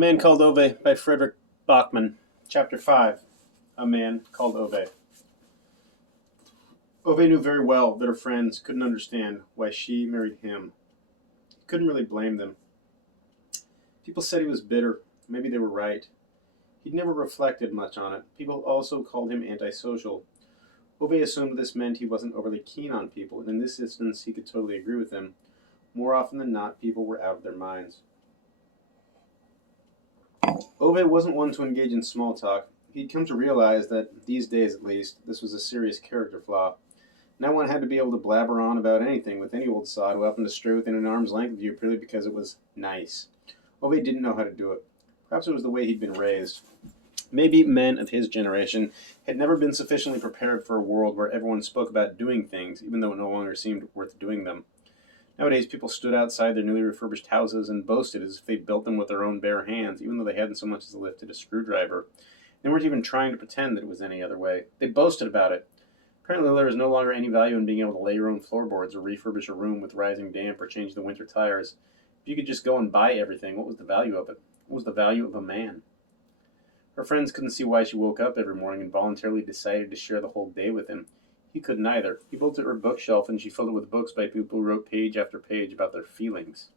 Man Called Ove by Frederick Bachman. Chapter 5. A Man Called Ove. Ove knew very well that her friends couldn't understand why she married him. He couldn't really blame them. People said he was bitter. Maybe they were right. He'd never reflected much on it. People also called him antisocial. Ove assumed this meant he wasn't overly keen on people, and in this instance he could totally agree with them. More often than not, people were out of their minds. Ove wasn't one to engage in small talk. He'd come to realize that, these days at least, this was a serious character flaw. No one had to be able to blabber on about anything with any old sod who happened to stray within an arm's length of you purely because it was nice. Ove didn't know how to do it. Perhaps it was the way he'd been raised. Maybe men of his generation had never been sufficiently prepared for a world where everyone spoke about doing things, even though it no longer seemed worth doing them. Nowadays, people stood outside their newly refurbished houses and boasted as if they built them with their own bare hands, even though they hadn't so much as lifted a screwdriver. They weren't even trying to pretend that it was any other way. They boasted about it. Apparently, there was no longer any value in being able to lay your own floorboards or refurbish a room with rising damp or change the winter tires. If you could just go and buy everything, what was the value of it? What was the value of a man? Her friends couldn't see why she woke up every morning and voluntarily decided to share the whole day with him. He couldn't either. He built her bookshelf, and she filled it with books by people who wrote page after page about their feelings.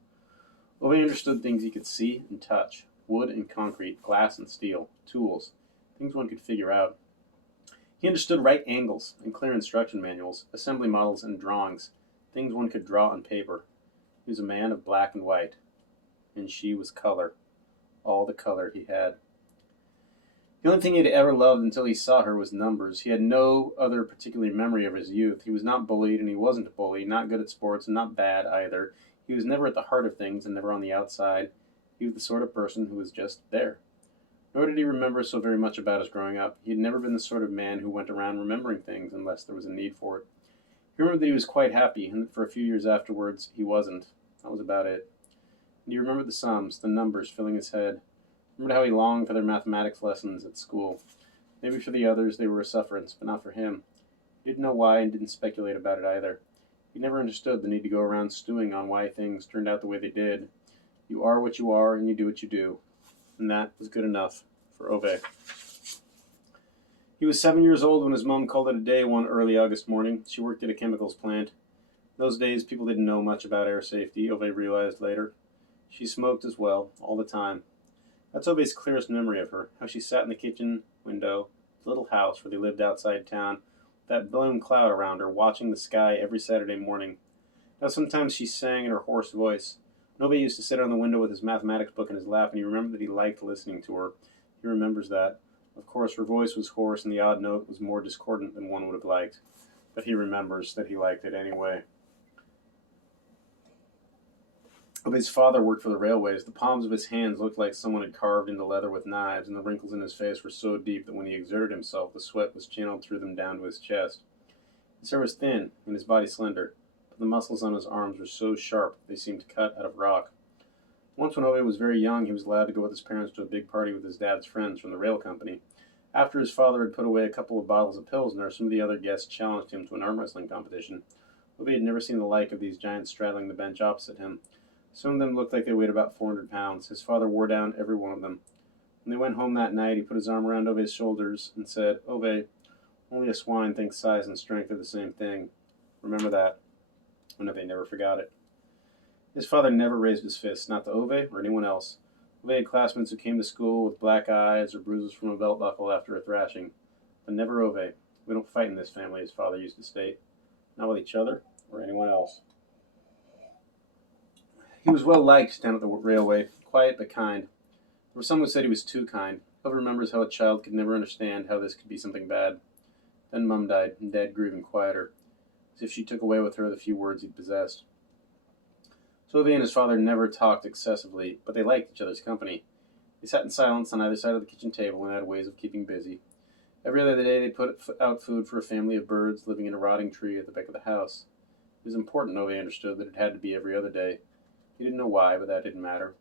Ove understood things he could see and touch: wood and concrete, glass and steel, tools, things one could figure out. He understood right angles and clear instruction manuals, assembly models and drawings, things one could draw on paper. He was a man of black and white, and she was color, all the color he had. The only thing he had ever loved until he saw her was numbers. He had no other particular memory of his youth. He was not bullied, and he wasn't a bully, not good at sports, and not bad either. He was never at the heart of things and never on the outside. He was the sort of person who was just there. Nor did he remember so very much about his growing up. He had never been the sort of man who went around remembering things unless there was a need for it. He remembered that he was quite happy, and that for a few years afterwards he wasn't. That was about it. And he remembered the sums, the numbers filling his head. Remembered how he longed for their mathematics lessons at school. Maybe for the others they were a sufferance, but not for him. He didn't know why and didn't speculate about it either. He never understood the need to go around stewing on why things turned out the way they did. You are what you are, and you do what you do. And that was good enough for Ove. He was 7 years old when his mom called it a day one early August morning. She worked at a chemicals plant. In those days, people didn't know much about air safety, Ove realized later. She smoked as well, all the time. That's Ove's clearest memory of her, how she sat in the kitchen window, the little house where they lived outside town, with that billowing cloud around her, watching the sky every Saturday morning. Now sometimes she sang in her hoarse voice. Ove used to sit on the window with his mathematics book in his lap, and he remembered that he liked listening to her. He remembers that. Of course, her voice was hoarse, and the odd note was more discordant than one would have liked. But he remembers that he liked it anyway. Ove's father worked for the railways. The palms of his hands looked like someone had carved into leather with knives, and the wrinkles in his face were so deep that when he exerted himself, the sweat was channeled through them down to his chest. His hair was thin, and his body slender, but the muscles on his arms were so sharp that they seemed cut out of rock. Once when Ove was very young, he was allowed to go with his parents to a big party with his dad's friends from the rail company. After his father had put away a couple of bottles of Pilsner, some of the other guests challenged him to an arm wrestling competition. Ove had never seen the like of these giants straddling the bench opposite him. Some of them looked like they weighed about 400 pounds. His father wore down every one of them. When they went home that night, he put his arm around Ove's shoulders and said, "Ove, only a swine thinks size and strength are the same thing. Remember that." And Ove never forgot it. His father never raised his fist, not to Ove or anyone else. Ove had classmates who came to school with black eyes or bruises from a belt buckle after a thrashing. But never Ove. We don't fight in this family, his father used to state. Not with each other or anyone else. He was well liked down at the railway, quiet but kind. There were some who said he was too kind. Ove remembers how a child could never understand how this could be something bad. Then Mum died, and Dad grew even quieter, as if she took away with her the few words he'd possessed. So Ove and his father never talked excessively, but they liked each other's company. They sat in silence on either side of the kitchen table and had ways of keeping busy. Every other day they put out food for a family of birds living in a rotting tree at the back of the house. It was important, Ove understood, that it had to be every other day. He didn't know why, but that didn't matter.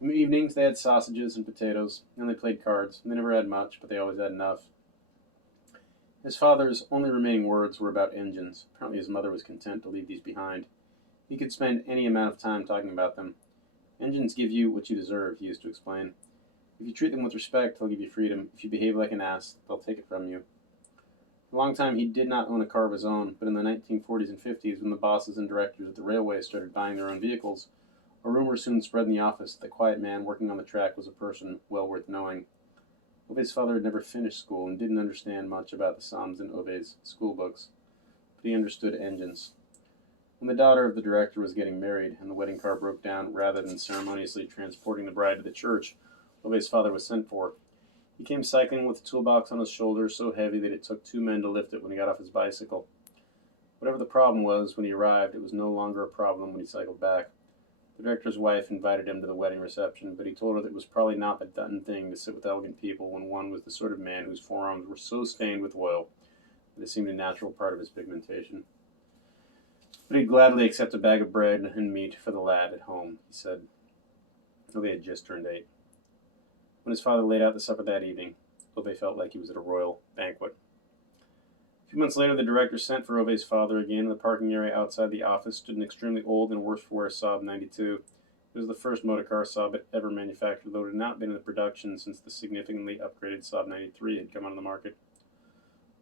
In the evenings, they had sausages and potatoes, and they played cards. They never had much, but they always had enough. His father's only remaining words were about engines. Apparently his mother was content to leave these behind. He could spend any amount of time talking about them. Engines give you what you deserve, he used to explain. If you treat them with respect, they'll give you freedom. If you behave like an ass, they'll take it from you. For a long time, he did not own a car of his own, but in the 1940s and 50s, when the bosses and directors at the railway started buying their own vehicles, a rumor soon spread in the office that the quiet man working on the track was a person well worth knowing. Ove's father had never finished school and didn't understand much about the sums in Ove's school books, but he understood engines. When the daughter of the director was getting married and the wedding car broke down, rather than ceremoniously transporting the bride to the church, Ove's father was sent for. He came cycling with a toolbox on his shoulder so heavy that it took 2 men to lift it when he got off his bicycle. Whatever the problem was when he arrived, it was no longer a problem when he cycled back. The director's wife invited him to the wedding reception, but he told her that it was probably not the done thing to sit with elegant people when one was the sort of man whose forearms were so stained with oil that it seemed a natural part of his pigmentation. But he'd gladly accept a bag of bread and meat for the lad at home, he said. Ove had just turned 8. When his father laid out the supper that evening, Ove felt like he was at a royal banquet. A few months later, the director sent for Ove's father again. In the parking area outside the office stood an extremely old and worse-for-wear Saab 92. It was the first motorcar Saab had ever manufactured, though it had not been in production since the significantly upgraded Saab 93 had come on the market.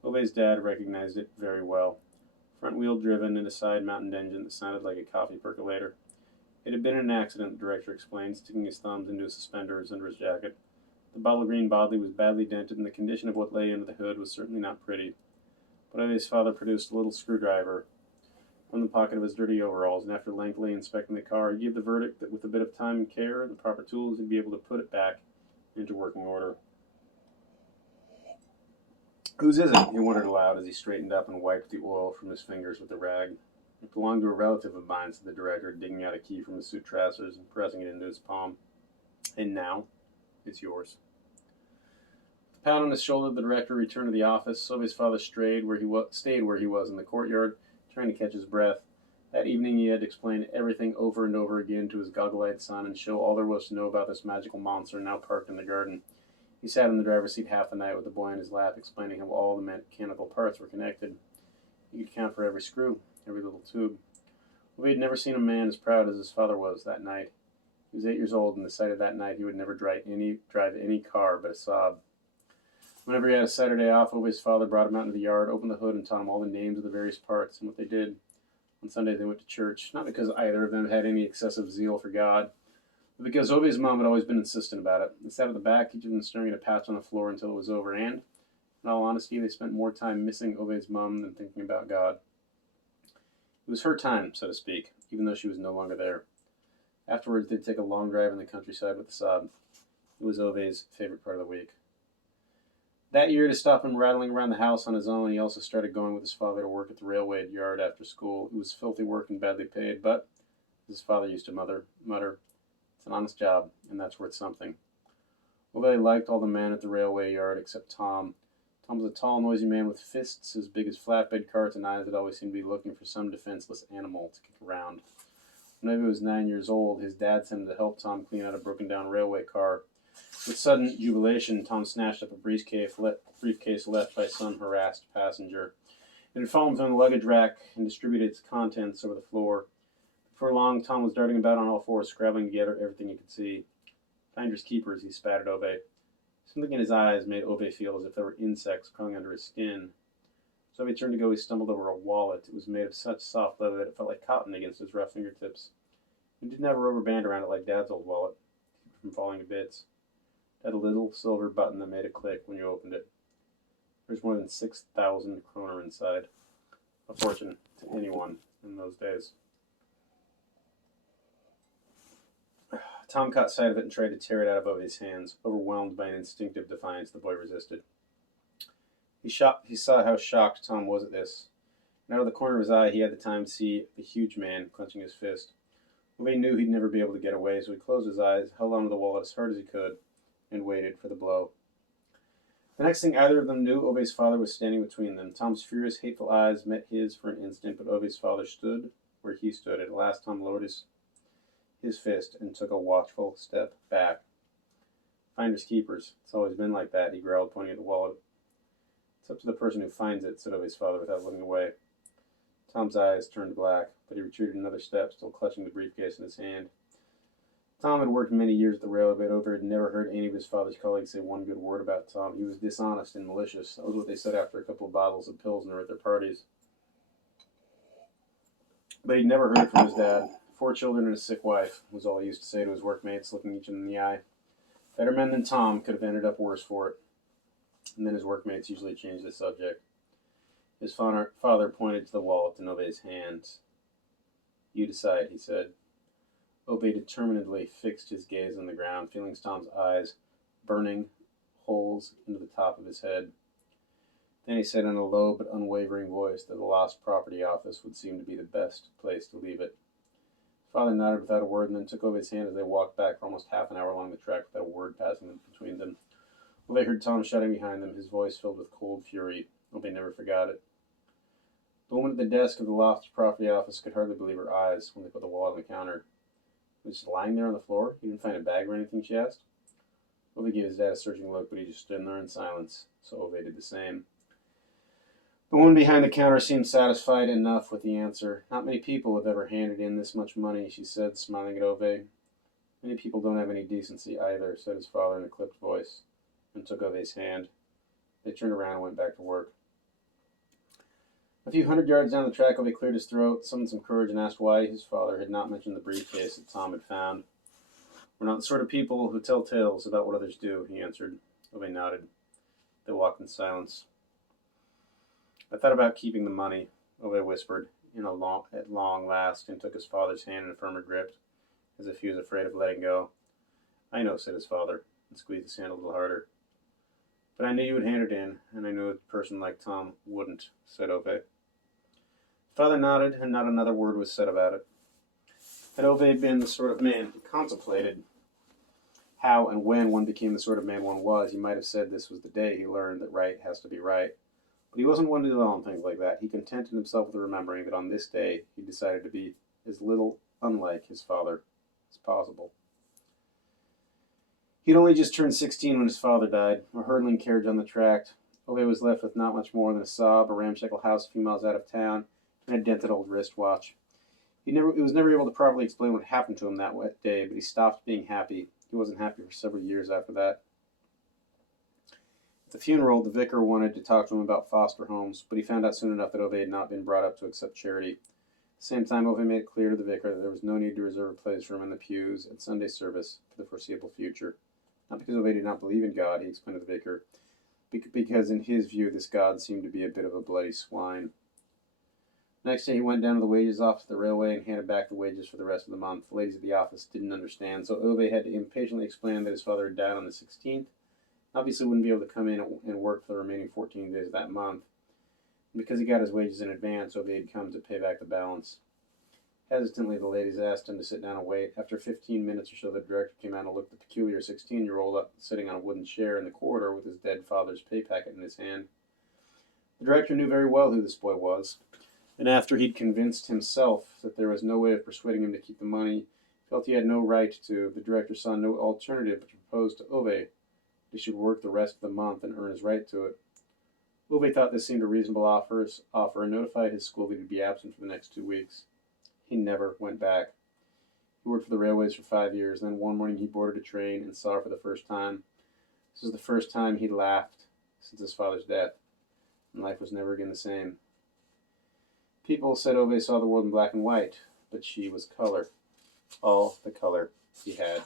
Ove's dad recognized it very well. Front-wheel driven and a side-mounted engine that sounded like a coffee percolator. It had been an accident, the director explained, sticking his thumbs into his suspenders under his jacket. The bottle green body was badly dented, and the condition of what lay under the hood was certainly not pretty. But Ove's father produced a little screwdriver from the pocket of his dirty overalls, and after lengthily inspecting the car, he gave the verdict that with a bit of time and care and the proper tools, he'd be able to put it back into working order. "Whose is it?" he wondered aloud as he straightened up and wiped the oil from his fingers with a rag. "It belonged to a relative of mine," said the director, digging out a key from his suit trousers and pressing it into his palm. "And now, it's yours." With a pound on his shoulder, the director returned to the office. Ove's father stayed where he was in the courtyard, trying to catch his breath. That evening he had to explain everything over and over again to his goggle-eyed son and show all there was to know about this magical monster now parked in the garden. He sat in the driver's seat half the night with the boy in his lap, explaining how all the mechanical parts were connected. He could count for every screw, every little tube. Ove had never seen a man as proud as his father was that night. He was 8 years old, and the sight of that night he would never drive any car but a Saab. Whenever he had a Saturday off, Ove's father brought him out into the yard, opened the hood, and taught him all the names of the various parts and what they did. On Sundays they went to church, not because either of them had any excessive zeal for God, but because Ove's mom had always been insistent about it. They sat at the back, each of them staring at a patch on the floor until it was over, and, in all honesty, they spent more time missing Ove's mom than thinking about God. It was her time, so to speak, even though she was no longer there. Afterwards, they'd take a long drive in the countryside with the Saab. It was Ove's favorite part of the week. That year, to stop him rattling around the house on his own, he also started going with his father to work at the railway yard after school. It was filthy work and badly paid, but, as his father used to mutter, "It's an honest job, and that's worth something." Ove liked all the men at the railway yard except Tom. Tom was a tall, noisy man with fists as big as flatbed carts and eyes that always seemed to be looking for some defenseless animal to kick around. When Ove was 9 years old, his dad sent him to help Tom clean out a broken-down railway car. With sudden jubilation, Tom snatched up a briefcase left by some harassed passenger. It had fallen from the luggage rack and distributed its contents over the floor. Before long, Tom was darting about on all fours, scrabbling together everything he could see. "Finders keepers," he spat at Ove. Something in his eyes made Ove feel as if there were insects crawling under his skin. So Ove turned to go, he stumbled over a wallet. It was made of such soft leather that it felt like cotton against his rough fingertips. He didn't have a rubber band around it like Dad's old wallet, to keep it from falling to bits. It had a little silver button that made a click when you opened it. There was more than 6,000 kroner inside. A fortune to anyone in those days. Tom caught sight of it and tried to tear it out of Ove's hands. Overwhelmed by an instinctive defiance, the boy resisted. He saw how shocked Tom was at this, and out of the corner of his eye he had the time to see the huge man clenching his fist. Ove knew he'd never be able to get away, so he closed his eyes, held onto the wallet as hard as he could, and waited for the blow. The next thing either of them knew, Ove's father was standing between them. Tom's furious, hateful eyes met his for an instant, but Ove's father stood where he stood. At last, Tom lowered his fist and took a watchful step back. "Finders keepers. It's always been like that," he growled, pointing at the wallet. "It's up to the person who finds it," said Ove's father without looking away. Tom's eyes turned black, but he retreated another step, still clutching the briefcase in his hand. Tom had worked many years at the railway, but Ove had never heard any of his father's colleagues say one good word about Tom. He was dishonest and malicious. That was what they said after a couple of bottles of Pilsner at their parties. But he'd never heard it from his dad. 4 children and a sick wife was all he used to say to his workmates, looking each in the eye. Better men than Tom could have ended up worse for it. And then his workmates usually changed the subject. His father pointed to the wallet in Ove's hand. You decide, he said. Ove determinedly fixed his gaze on the ground, feeling Tom's eyes burning holes into the top of his head. Then he said in a low but unwavering voice that the lost property office would seem to be the best place to leave it. His father nodded without a word and then took Ove's hand as they walked back for almost half an hour along the track without a word passing between them. Ove heard Tom shouting behind them, his voice filled with cold fury. Ove never forgot it. The woman at the desk of the lost property office could hardly believe her eyes when they put the wallet on the counter. It was just lying there on the floor? You didn't find a bag or anything, she asked. Ove gave his dad a searching look, but he just stood there in silence, so Ove did the same. The woman behind the counter seemed satisfied enough with the answer. Not many people have ever handed in this much money, she said, smiling at Ove. Many people don't have any decency either, said his father in a clipped voice, and took Ove's hand. They turned around and went back to work. A few 100 yards down the track, Ove cleared his throat, summoned some courage, and asked why his father had not mentioned the briefcase that Tom had found. We're not the sort of people who tell tales about what others do, he answered. Ove nodded. They walked in silence. I thought about keeping the money, Ove whispered, at long last, and took his father's hand in a firmer grip, as if he was afraid of letting go. I know, said his father, and squeezed his hand a little harder. But I knew you would hand it in, and I knew a person like Tom wouldn't, said Ove. Father nodded, and not another word was said about it. Had Ove been the sort of man who contemplated how and when one became the sort of man one was, he might have said this was the day he learned that right has to be right. But he wasn't one to dwell on things like that. He contented himself with remembering that on this day he decided to be as little unlike his father as possible. He'd only just turned 16 when his father died, a hurtling carriage on the track. Ove was left with not much more than a sob, a ramshackle house a few miles out of town, and a dented old wristwatch. He was never able to properly explain what happened to him that wet day, but he stopped being happy. He wasn't happy for several years after that. At the funeral, the vicar wanted to talk to him about foster homes, but he found out soon enough that Ove had not been brought up to accept charity. At the same time, Ove made it clear to the vicar that there was no need to reserve a place for him in the pews at Sunday service for the foreseeable future. Not because Ove did not believe in God, he explained to the vicar, because in his view this God seemed to be a bit of a bloody swine. Next day he went down to the wages office at the railway and handed back the wages for the rest of the month. The ladies at the office didn't understand, so Ove had to impatiently explain that his father had died on the 16th. Obviously wouldn't be able to come in and work for the remaining 14 days of that month. And because he got his wages in advance, Ove had come to pay back the balance. Hesitantly, the ladies asked him to sit down and wait. After 15 minutes or so, the director came out and looked at the peculiar 16-year-old up sitting on a wooden chair in the corridor with his dead father's pay packet in his hand. The director knew very well who this boy was, and after he'd convinced himself that there was no way of persuading him to keep the money, felt he had no right to, the director saw no alternative but to propose to Ove that he should work the rest of the month and earn his right to it. Ove thought this seemed a reasonable offer and notified his school that he'd be absent for the next 2 weeks. He never went back. He worked for the railways for 5 years, and then one morning he boarded a train and saw her for the first time. This was the first time he'd laughed since his father's death, and life was never again the same. People said Ove saw the world in black and white, but she was color, all the color he had.